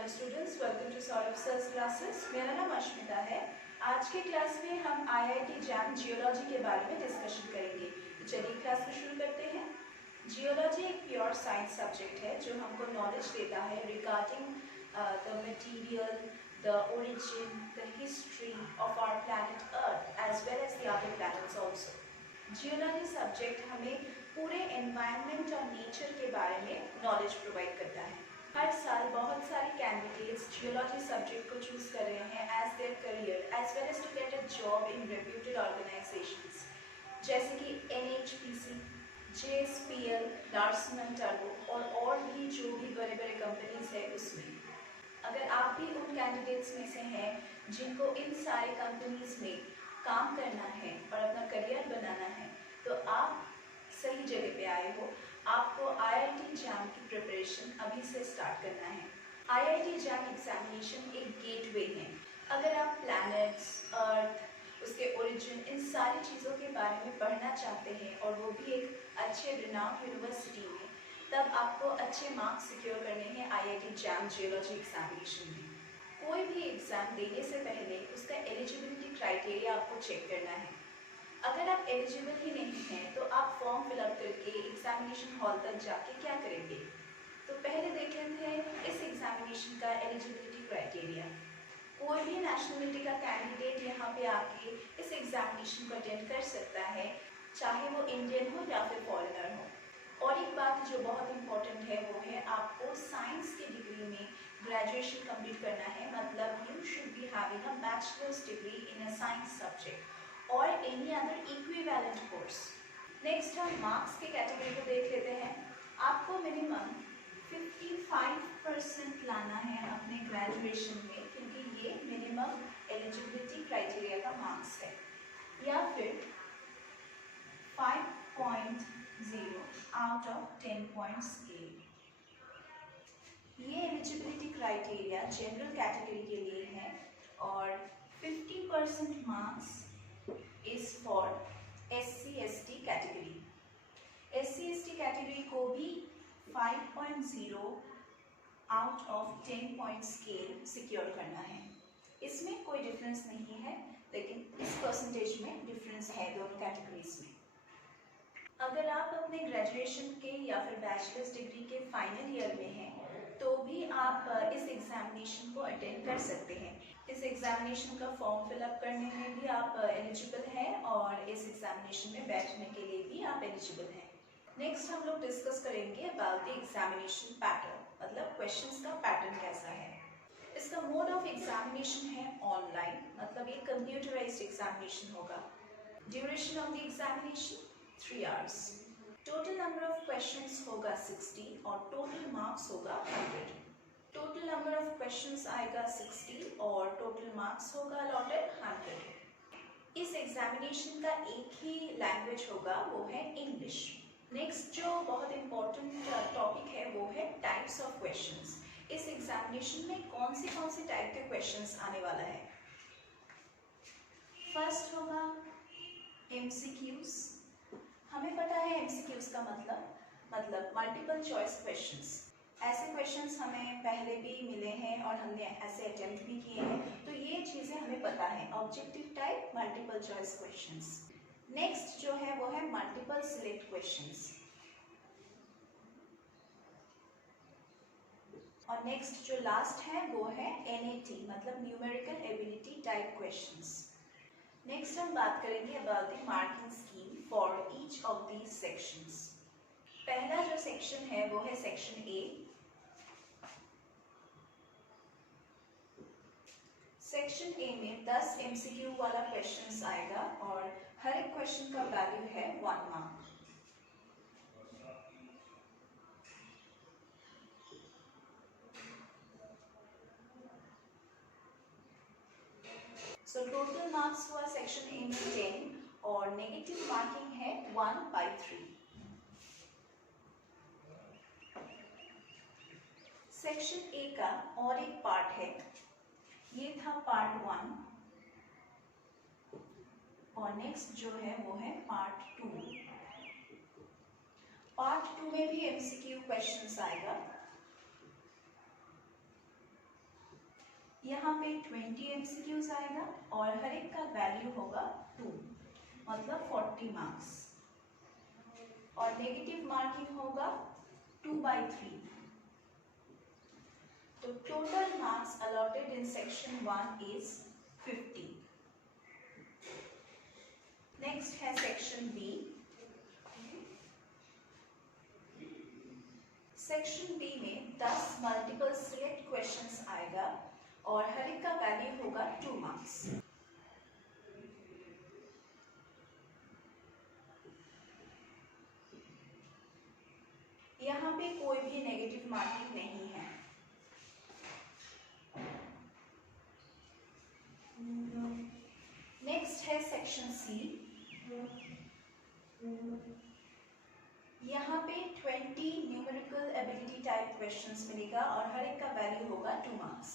Hello students, welcome to Saurabh sir's classes. मेरा नाम अश्मिता है। आज के क्लास में हम आईआईटी जैम जियोलॉजी के बारे में डिस्कशन करेंगे। तो चलिए क्लास को शुरू करते हैं। जियोलॉजी एक प्योर साइंस सब्जेक्ट है जो हमको नॉलेज देता है regarding the material, the origin, the history of our planet earth as well as the other planets also. Geology subject हमें पूरे एनवायरनमेंट और नेचर के बारे में नॉलेज प्रोवाइड करता है। हर साल बहुत सारे कैंडिडेट्स जियोलॉजी सब्जेक्ट को चूज कर रहे हैं as their career as well as to get a job in reputed organisations जैसे कि NHPC, JSPL, लार्सन एंड टर्बो और भी जो भी बड़े बड़े कंपनीज है उसमें। अगर आप भी उन कैंडिडेट्स में से हैं जिनको इन सारे कंपनीज में काम करना है और अपना करियर बनाना है तो आप सही जगह पे आए हो। आपको आईआईटी जैम की प्रिपरेशन अभी से स्टार्ट करना है। आईआईटी जैम एग्जामिनेशन एक गेटवे है। अगर आप प्लैनेट्स, अर्थ, उसके ओरिजिन, इन सारी चीज़ों के बारे में पढ़ना चाहते हैं और वो भी एक अच्छे रिनाउंड यूनिवर्सिटी में, तब आपको अच्छे मार्क्स सिक्योर करने हैं आईआईटी जैम जियोलॉजी एग्जामिनेशन में। कोई भी एग्ज़ाम देने से पहले उसका एलिजिबिलिटी क्राइटेरिया आपको चेक करना है। अगर आप एलिजिबल ही नहीं हैं तो आप फॉर्म फिलअप करके एग्जामिनेशन हॉल तक जाके क्या करेंगे। तो पहले देख लेते हैं इस एग्जामिनेशन का एलिजिबिलिटी क्राइटेरिया। कोई भी नेशनलिटी का कैंडिडेट यहाँ पे आके इस एग्जामिनेशन को अटेंड कर सकता है, चाहे वो इंडियन हो या फिर फॉरेनर हो। और एक बात जो बहुत इम्पोर्टेंट है वो है आपको साइंस की डिग्री में ग्रेजुएशन कंप्लीट करना है। मतलब you should be having a bachelor's degree in a science subject और any other equivalent course. Next हम मार्क्स के कैटेगरी को देख लेते हैं। आपको मिनिमम 55% लाना है अपने ग्रेजुएशन में, क्योंकि ये मिनिमम एलिजिबिलिटी क्राइटेरिया का मार्क्स है, या फिर 5.0 आउट ऑफ 10 पॉइंट स्केल। ये एलिजिबिलिटी क्राइटेरिया जनरल कैटेगरी के लिए है और 50% marks is for SC/ST category. SC/ST category को भी 5.0 out of 10 point scale secure करना है। इसमें कोई डिफरेंस नहीं है, लेकिन इस परसेंटेज में डिफरेंस है दोनों कैटेगरीज में। अगर आप अपने ग्रेजुएशन के या फिर बैचलर्स डिग्री के फाइनल ईयर में हैं तो भी आप इस एग्जामिनेशन को अटेंड कर सकते हैं। इस एग्जामिनेशन का फॉर्म फिलअप करने में भी आप एलिजिबल हैं और इस एग्जामिनेशन में बैठने के लिए भी आप एलिजिबल हैं। नेक्स्ट हम लोग डिस्कस करेंगे अबाउट द एग्जामिनेशन पैटर्न, मतलब क्वेश्चंस का पैटर्न कैसा है। इसका मोड ऑफ एग्जामिनेशन है ऑनलाइन, मतलब ये कंप्यूटराइज्ड एग्जामिनेशन होगा। Duration of the examination 3 hours. Total number of questions होगा 60 और टोटल मार्क्स होगा 100। टोटल नंबर ऑफ क्वेश्चंस आएगा 60 और टोटल मार्क्स होगा अलॉटेड 100। इस एग्जामिनेशन का एक ही लैंग्वेज होगा, वो है इंग्लिश। नेक्स्ट जो बहुत इम्पोर्टेंट टॉपिक है वो है टाइप्स ऑफ क्वेश्चंस। इस एग्जामिनेशन में कौन से टाइप के क्वेश्चंस आने वाला है। फर्स्ट होगा MCQs। हमें पता है MCQs का मतलब मल्टीपल चॉइस क्वेश्चंस। ऐसे क्वेश्चंस हमें पहले भी मिले हैं और हमने ऐसे अटेम्प्ट भी किए हैं, तो ये चीज़ें हमें पता है। Objective type, multiple choice questions. Next जो है वो है मल्टीपल सिलेक्ट क्वेश्चंस। और नेक्स्ट जो लास्ट है वो है NAT, मतलब numerical ability type questions. Next हम बात करेंगे about the marking scheme for each of these sections. पहला जो सेक्शन है वो है सेक्शन A। सेक्शन A में 10 MCQ वाला क्वेश्चंस आएगा और हर एक क्वेश्चन का वैल्यू है 1 मार्क। सो टोटल मार्क्स हुआ सेक्शन A में 10 और नेगेटिव मार्किंग है 1/3। सेक्शन A का और एक पार्ट है, ये था पार्ट 1 और नेक्स्ट जो है वो है पार्ट 2। पार्ट 2 में भी MCQ क्वेश्चंस आएगा। यहाँ पे 20 MCQs आएगा और हर एक का वैल्यू होगा 2, मतलब 40 मार्क्स। और नेगेटिव मार्किंग होगा 2/3। तो total marks allotted in section 1 is 50। Next है सेक्शन बी। सेक्शन बी में 10 मल्टीपल सिलेक्ट क्वेश्चंस आएगा और हर एक का वैल्यू होगा 2 मार्क्स। यहाँ पे कोई भी नेगेटिव मार्किंग नहीं है। नेक्स्ट है सेक्शन सी। यहाँ पे 20 न्यूमेरिकल एबिलिटी टाइप क्वेश्चंस मिलेगा और हर एक का वैल्यू होगा 2 मार्क्स।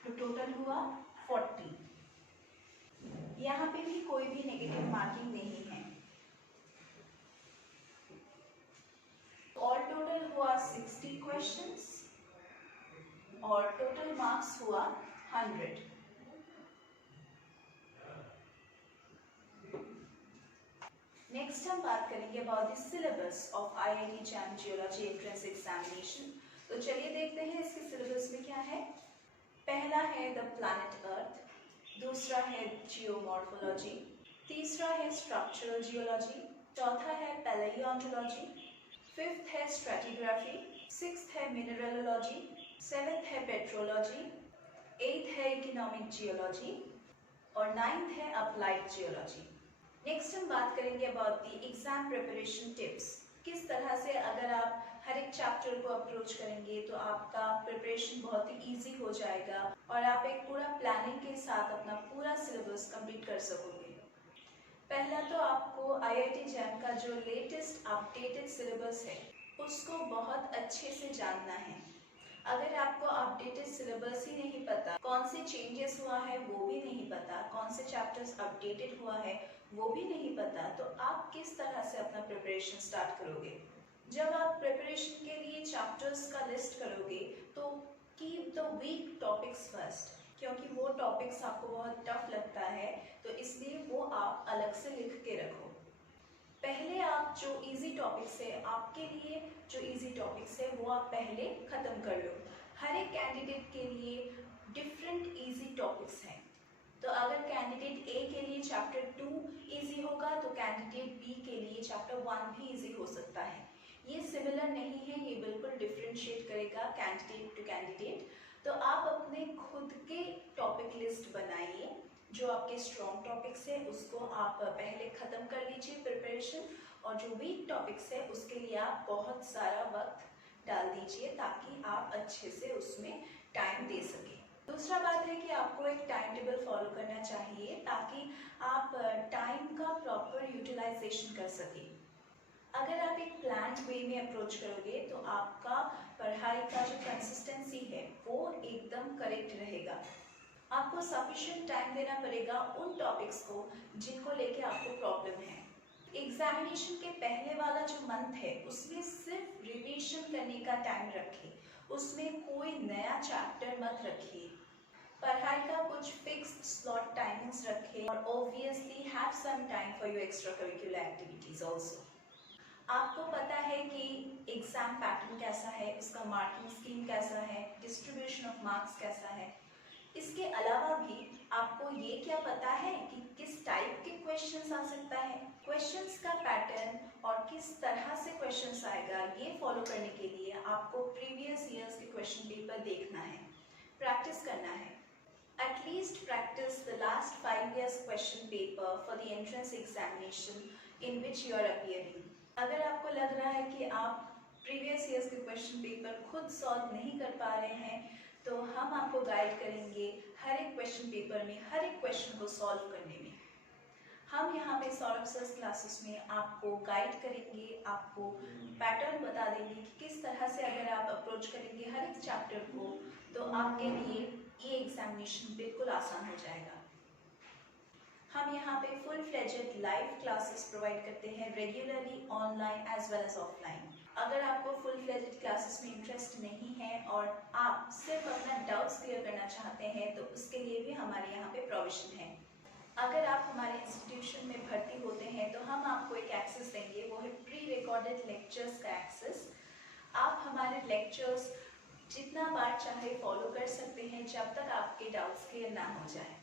तो टोटल हुआ 40। यहाँ पे भी कोई भी नेगेटिव मार्किंग नहीं है। और टोटल हुआ 60 क्वेश्चंस और टोटल मार्क्स हुआ 100। नेक्स्ट हम बात करेंगे about the syllabus of IIT JAM geology entrance examination. तो चलिए देखते हैं इसके सिलेबस में क्या है। पहला है द प्लैनेट अर्थ, दूसरा है जियोमॉर्फोलॉजी, तीसरा है स्ट्रक्चरल जियोलॉजी, चौथा है पैलेओंटोलॉजी, फिफ्थ है स्ट्रैटिग्राफी, सिक्स्थ है मिनरलोलॉजी, सेवेंथ है पेट्रोलॉजी, एट्थ है इकोनॉमिक जियोलॉजी और नाइन्थ है अप्लाइड जियोलॉजी। नेक्स्ट हम बात करेंगे about the exam preparation tips. किस तरह से अगर आप हर एक चैप्टर को अप्रोच करेंगे तो आपका प्रिपरेशन बहुत ही इजी हो जाएगा और आप एक पूरा प्लानिंग के साथ अपना पूरा सिलेबस कंप्लीट कर सकोगे। पहला तो आपको IIT JAM का जो लेटेस्ट अपडेटेड सिलेबस है उसको बहुत अच्छे से जानना है। अगर आपको अपडेटेड सिलेबस ही नहीं पता, कौन से चेंजेस हुआ है वो भी नहीं पता, कौन से चैप्टर्स अपडेटेड हुआ है वो भी नहीं पता, तो आप किस तरह से अपना प्रिपरेशन स्टार्ट करोगे। जब आप प्रिपरेशन के लिए चैप्टर्स का लिस्ट करोगे तो keep the weak topics first, क्योंकि वो टॉपिक्स आपको बहुत टफ लगता है तो इसलिए वो आप अलग से लिख के रखो। पहले आप जो इजी टॉपिक्स है, आपके लिए जो इजी टॉपिक्स है वो आप पहले ख़त्म कर लो। हर एक कैंडिडेट के लिए डिफरेंट इजी टॉपिक्स हैं। तो अगर कैंडिडेट ए के लिए चैप्टर 2 इजी होगा तो कैंडिडेट बी के लिए चैप्टर 1 भी इजी हो सकता है। ये सिमिलर नहीं है, ये बिल्कुल डिफ्रेंशिएट करेगा कैंडिडेट टू कैंडिडेट। तो आप अपने खुद के टॉपिक लिस्ट बनाइए, जो आपके स्ट्रॉन्ग टॉपिक्स है उसको आप पहले ख़त्म कर लीजिए प्रिपरेशन, और जो वीक टॉपिक्स है उसके लिए आप बहुत सारा वक्त डाल दीजिए ताकि आप अच्छे से उसमें टाइम दे सकें। दूसरा बात है कि आपको एक टाइम टेबल फॉलो करना चाहिए ताकि आप टाइम का प्रॉपर यूटिलाइजेशन कर सकें। अगर आप एक प्लान्ड वे में अप्रोच करोगे तो आपका पढ़ाई का जो कंसिस्टेंसी है वो एकदम करेक्ट रहेगा। आपको सफिशिएंट टाइम देना पड़ेगा उन टॉपिक्स को जिनको लेके आपको प्रॉब्लम है। एग्जामिनेशन के पहले वाला जो मंथ है उसमें सिर्फ रिवीजन करने का टाइम रखें, उसमें कोई नया चैप्टर मत रखिए। पढ़ाई का कुछ फिक्स्ड स्लॉट टाइमिंग्स रखें और obviously have some time for your extracurricular activities also. आपको पता है कि एग्ज़ाम पैटर्न कैसा है, उसका मार्किंग स्कीम कैसा है, डिस्ट्रीब्यूशन ऑफ मार्क्स कैसा है। इसके अलावा भी आपको ये क्या पता है कि किस टाइप के क्वेश्चंस आ सकता है, क्वेश्चंस का पैटर्न और किस तरह से क्वेश्चंस आएगा, ये फॉलो करने के लिए आपको प्रीवियस ईयर्स के क्वेश्चन पेपर देखना है, प्रैक्टिस करना है। At least practice the last 5 years question paper for the entrance examination in which you are appearing. अगर आपको लग रहा है कि आप प्रीवियस ईयर्स के क्वेश्चन पेपर खुद सॉल्व नहीं कर पा रहे हैं तो हम आपको गाइड करेंगे हर एक क्वेश्चन पेपर में हर एक क्वेश्चन को सॉल्व करने में। हम यहाँ पे सौरभ सर क्लासेस में आपको गाइड करेंगे, आपको पैटर्न बता देंगे कि किस तरह से अगर आप अप्रोच करेंगे हर एक चैप्टर को तो आपके लिए ये एग्जामिनेशन बिल्कुल आसान हो जाएगा। हम यहाँ पे full fledged live classes provide करते हैं regularly online as well as offline. अगर आपको फुल फ्लेजेड क्लासेस में इंटरेस्ट नहीं है और आप सिर्फ अपना डाउट्स क्लियर करना चाहते हैं तो उसके लिए भी हमारे यहाँ पे प्रोविजन है। अगर आप हमारे इंस्टीट्यूशन में भर्ती होते हैं तो हम आपको एक एक्सेस देंगे, वो है प्री रिकॉर्डेड लेक्चर्स का एक्सेस। आप हमारे लेक्चर्स जितना बार चाहे फॉलो कर सकते हैं जब तक आपके डाउट्स क्लियर ना हो जाए।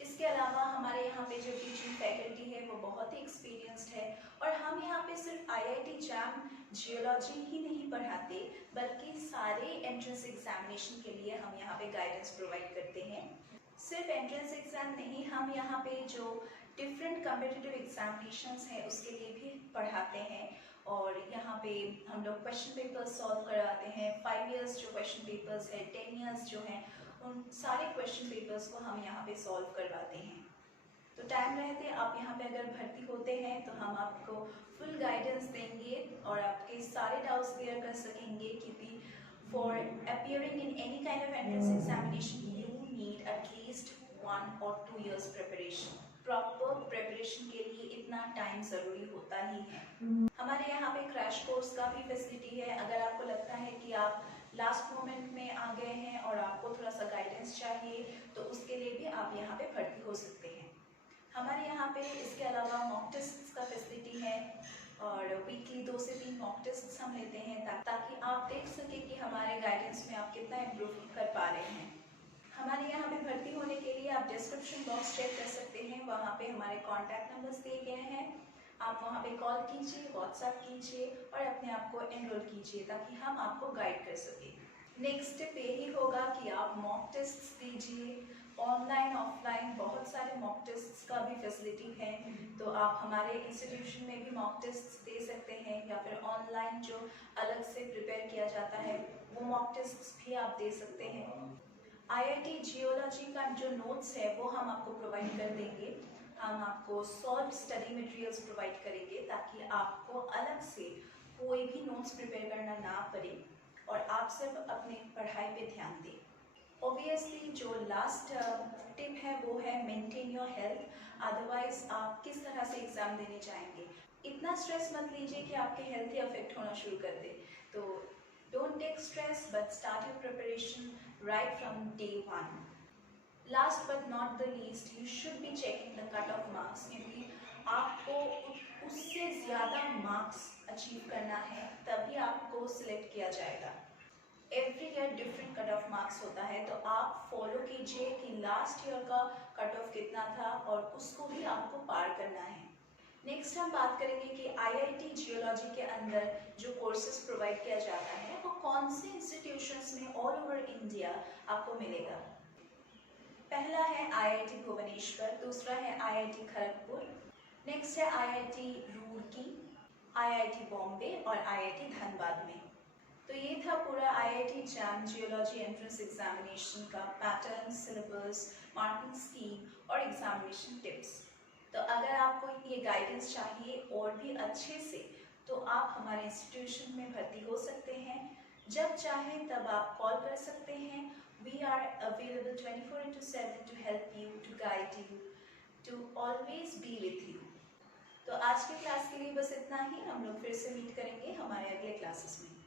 इसके अलावा हमारे यहाँ पे जो टीचिंग फैकल्टी है वो बहुत ही एक्सपीरियंस्ड है और हम यहाँ पे सिर्फ आईआईटी जैम जियोलॉजी ही नहीं पढ़ाते बल्कि सारे एंट्रेंस एग्जामिनेशन के लिए हम यहाँ पे गाइडेंस प्रोवाइड करते हैं। सिर्फ एंट्रेंस एग्जाम नहीं, हम यहाँ पे जो डिफरेंट कॉम्पिटिटिव एग्जामिनेशंस हैं उसके लिए भी पढ़ाते हैं और यहाँ पे हम लोग क्वेश्चन पेपर्स सॉल्व करवाते हैं। 5 इयर्स जो क्वेश्चन पेपर्स है, 10 इयर्स जो हैं, उन सारे क्वेश्चन पेपर्स को हम यहाँ पे सॉल्व करवाते हैं। तो टाइम रहते आप यहाँ पे अगर भर्ती होते हैं तो हम आपको फुल गाइडेंस देंगे और आपके सारे डाउट्स क्लियर कर सकेंगे, क्योंकि for appearing in any kind of entrance examination you need at least 1 or 2 years preparation. Proper preparation के लिए इतना टाइम ज़रूरी होता ही है। हमारे यहाँ पे क्रैश कोर्स का भी फैसिलिटी है। अगर आपको लगता है कि आप लास्ट मोमेंट में आ गए हैं और आपको थोड़ा सा गाइडेंस चाहिए तो उसके लिए भी आप यहाँ पे भर्ती हो सकते हैं। हमारे यहाँ पे इसके अलावा मॉक टेस्ट का फैसिलिटी है और वीकली 2 से 3 मॉक टेस्ट हम लेते हैं ताकि आप देख सकें कि हमारे गाइडेंस में आप कितना इम्प्रूव कर पा रहे हैं। हमारे यहाँ पे भर्ती होने के लिए आप डिस्क्रिप्शन बॉक्स चेक कर सकते हैं, वहाँ पे हमारे कॉन्टैक्ट नंबर्स दिए गए हैं। आप वहाँ पे कॉल कीजिए, व्हाट्सएप कीजिए और अपने आप को एनरोल कीजिए ताकि हम आपको गाइड कर सकें। नेक्स्ट स्टेप यही होगा कि आप मॉक टेस्ट दीजिए, ऑनलाइन ऑफलाइन बहुत सारे मॉक टेस्ट का भी फैसिलिटी है। तो आप हमारे इंस्टीट्यूशन में भी मॉक टेस्ट दे सकते हैं या फिर ऑनलाइन जो अलग से प्रिपेयर किया जाता है वो मॉक टेस्ट भी आप दे सकते हैं। आईआईटी जियोलॉजी का जो नोट्स है वो हम आपको प्रोवाइड कर देंगे। हम आपको सॉल्व स्टडी मटेरियल्स प्रोवाइड करेंगे ताकि आपको अलग से कोई भी नोट्स प्रिपेयर करना ना पड़े और आप सिर्फ अपने पढ़ाई पे ध्यान दें। ऑब्वियसली जो लास्ट टिप है वो है मेंटेन योर हेल्थ, अदरवाइज आप किस तरह से एग्ज़ाम देने जाएंगे। इतना स्ट्रेस मत लीजिए कि आपके हेल्थ ही अफेक्ट होना शुरू कर दे। तो don't take stress but start your preparation right from day 1। Last but not the least, you should be checking the cut off marks, क्योंकि आपको उससे ज़्यादा मार्क्स अचीव करना है तभी आपको सिलेक्ट किया जाएगा। Every year different cut off marks होता है, तो आप फॉलो कीजिए कि लास्ट ईयर का कट ऑफ कितना था और उसको भी आपको पार करना है। नेक्स्ट हम बात करेंगे कि आईआईटी जियोलॉजी के अंदर जो कोर्सेज प्रोवाइड किया जाता है वो कौन से इंस्टीट्यूशंस में ऑल ओवर इंडिया आपको मिलेगा। पहला है आईआईटी भुवनेश्वर, दूसरा है आईआईटी खड़गपुर, नेक्स्ट है आईआईटी रूड़की, आईआईटी बॉम्बे और आईआईटी धनबाद में। तो ये था पूरा IIT jam geology entrance examination का पैटर्न, सिलेबस, मार्किंग स्कीम और एग्जामिनेशन टिप्स। तो अगर आपको ये गाइडेंस चाहिए और भी अच्छे से तो आप हमारे इंस्टीट्यूशन में भर्ती हो सकते हैं। जब चाहे तब आप कॉल कर सकते हैं। We are available 24/7 to help you, to guide you, to always be with you. तो आज की क्लास के लिए बस इतना ही। हम लोग फिर से मीट करेंगे हमारे अगले क्लासेस में।